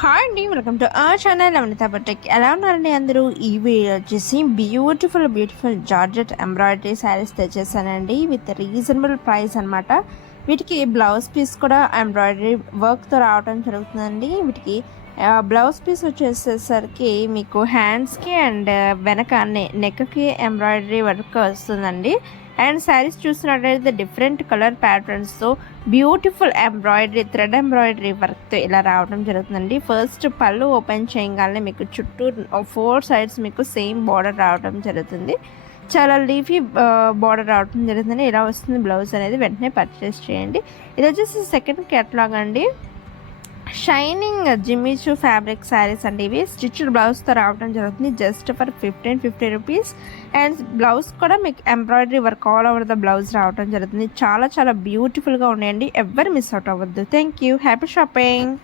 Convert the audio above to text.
Hi అండి, welcome to ఆ channel Amrutha boutique. ఎలా ఉన్నారండి అందరూ? ఈ వీడియో వచ్చేసి బ్యూటిఫుల్ జార్జెట్ ఎంబ్రాయిడరీ శారీస్ తెచ్చేసానండి విత్ రీజనబుల్ ప్రైస్ అనమాట. వీటికి బ్లౌజ్ పీస్ కూడా ఎంబ్రాయిడరీ వర్క్తో రావడం జరుగుతుందండి. వీటికి బ్లౌజ్ పీస్ వచ్చేసేసరికి మీకు హ్యాండ్స్కి అండ్ వెనక నెక్కి ఎంబ్రాయిడరీ వర్క్ వస్తుందండి. అండ్ శారీస్ చూసినట్లయితే డిఫరెంట్ కలర్ ప్యాటర్న్స్తో బ్యూటిఫుల్ ఎంబ్రాయిడరీ థ్రెడ్ ఎంబ్రాయిడరీ వర్క్తో ఇలా రావడం జరుగుతుందండి. ఫస్ట్ పళ్ళు ఓపెన్ చేయగానే మీకు చుట్టూ 4 సైడ్స్ మీకు సేమ్ బార్డర్ రావడం జరుగుతుంది. చాలా లీఫీ బార్డర్ రావడం జరుగుతుంది. ఇలా వస్తుంది బ్లౌజ్ అనేది. వెంటనే పర్చేస్ చేయండి. ఇది వచ్చేసి సెకండ్ కేటలాగ్ అండి. షైనింగ్ జిమ్మిచూ ఫ్యాబ్రిక్ శారీస్ అండి. ఇవి స్టిచ్డ్ బ్లౌజ్తో రావడం జరుగుతుంది. Just for 1550 rupees. And blouse కూడా మీకు embroidery work all over the blouse రావడం జరుగుతుంది. చాలా బ్యూటిఫుల్గా ఉన్నాయండి. ఎవ్వరు మిస్ అవుట్ అవ్వద్దు. Thank you. Happy shopping.